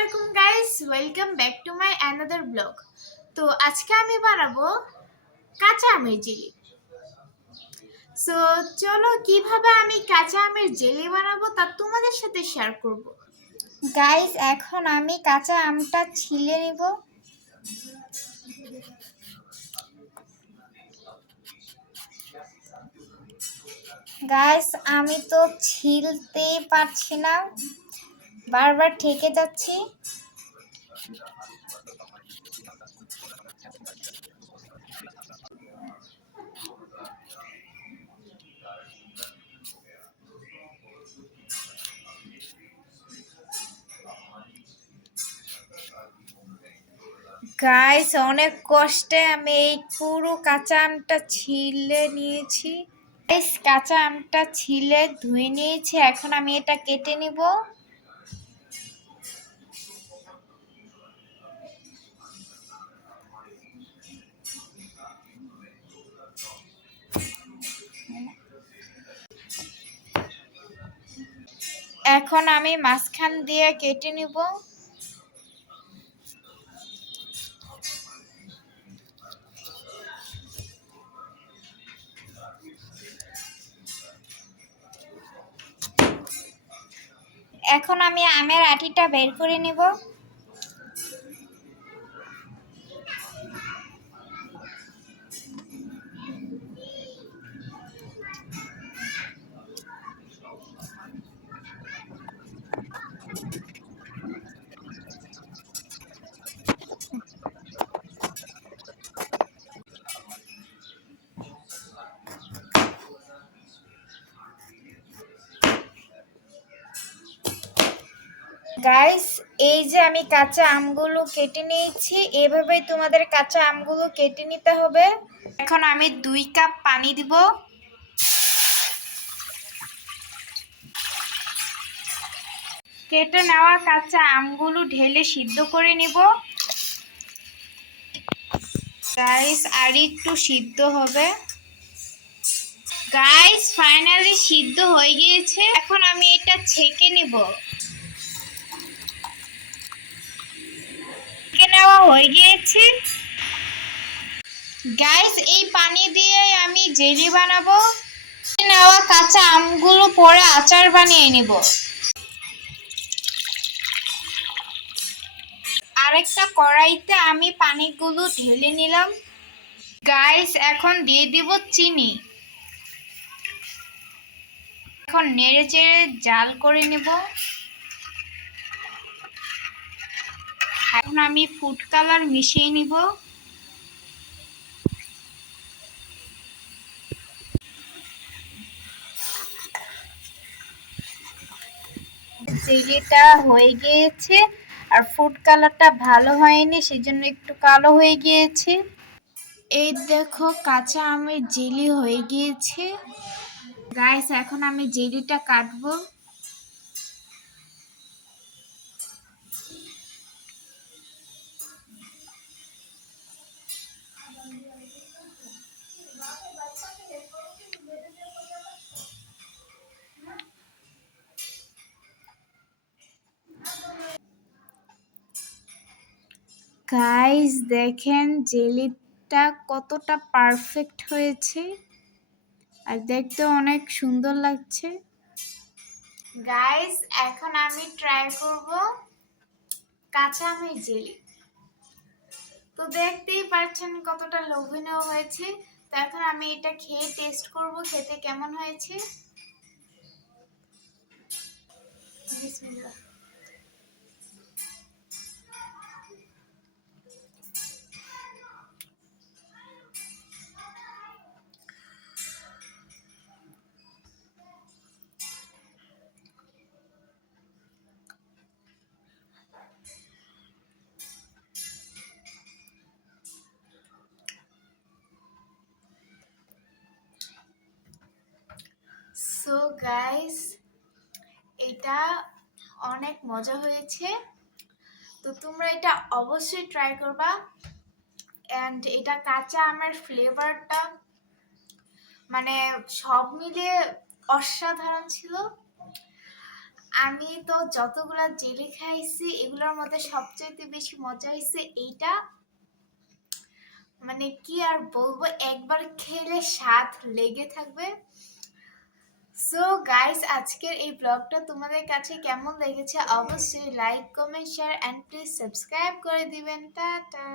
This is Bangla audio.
আলাইকুম guys, welcome back to my another blog. তো আজকে আমি বানাবো কাঁচা আমের জেলি। সো চলো কিভাবে আমি কাঁচা আমের জেলি বানাবো তা তোমাদের সাথে শেয়ার করব। গাইস, এখন আমি কাঁচা আমটা ছিলে নিব। গাইস, আমি তো ছিলতেই পারছি না, বারবার ঠেকে যাচ্ছি। গাইস, অনেক কষ্টে আমি এই পুরো কাঁচা আমটা ছিলে নিয়েছি। গাইস, কাঁচা আমটা ছিলে ধুয়ে নিয়েছি, এখন আমি এটা কেটে নিব। এখন আমি মাঝখান দিয়ে কেটে নিব। এখন আমি আমের আটিটা বের করে নিব। গাইস, এই যে আমি কাঁচা আমগুলো কেটে নিয়েছি, এভাবেই তোমাদের কাঁচা আমগুলো কেটে নিতে হবে। এখন আমি 2 কাপ পানি দিব। কেটে নেওয়া কাঁচা আমগুলো ঢেলে সিদ্ধ করে নিব। গাইস, আর একটু সিদ্ধ হবে। গাইস, ফাইনালি সিদ্ধ হয়ে গিয়েছে। এখন আমি এটা ছেঁকে নিব। ছেঁকে নেওয়া হয়ে গিয়েছে। গাইস, এই পানি দিয়ে আমি জেলি বানাবো। নেওয়া কাঁচা আমগুলো পরে আচার বানিয়ে নিব। আরেকটা কড়াইতে আমি পানিগুলো ঢেলে নিলাম। গাইস, এখন দিয়ে দিব চিনি। এখন নেড়ে চেড়ে জাল করে নেব। এখন আমি ফুড কালার মিশিয়ে নিব। জেলিটা হয়ে গিয়েছে, আর ফুড কালারটা ভালো হয়নি, সেজন্য একটু কালো হয়ে গিয়েছে। এই দেখো, কাঁচা আমের জেলি হয়ে গিয়েছে। গাইস, এখন আমি জেলিটা কাটবো। গাইস, দেখেন জেলিটা কতটা পারফেক্ট হয়েছে, আর দেখতে অনেক সুন্দর লাগছে। গাইস, এখন আমি ট্রাই করব কাঁচা আমের জেলি। তো দেখতেই পাচ্ছেন কতটা লোভনীয় হয়েছে। তো এখন আমি এটা খেয়ে টেস্ট করব, খেতে কেমন হয়েছে। বিসমিল্লাহ। সো গাইস, এটা অনেক মজা হয়েছে। তো তোমরা এটা অবশ্যই ট্রাই করবা। অ্যান্ড এটা কাঁচা আমের ফ্লেভারটা মানে সব মিলিয়ে অসাধারণ ছিল। আমি তো যতগুলা জেলি খাইছি এগুলোর মধ্যে সবচেয়ে বেশি মজা হয়েছে এইটা। মানে কি আর বলবো, একবার খেলে স্বাদ লেগে থাকবে। সো গাইস, আজকের এই ব্লগটা তোমাদের কাছে কেমন লেগেছে অবশ্যই like comment share and please subscribe করে দিবেন। টাটা।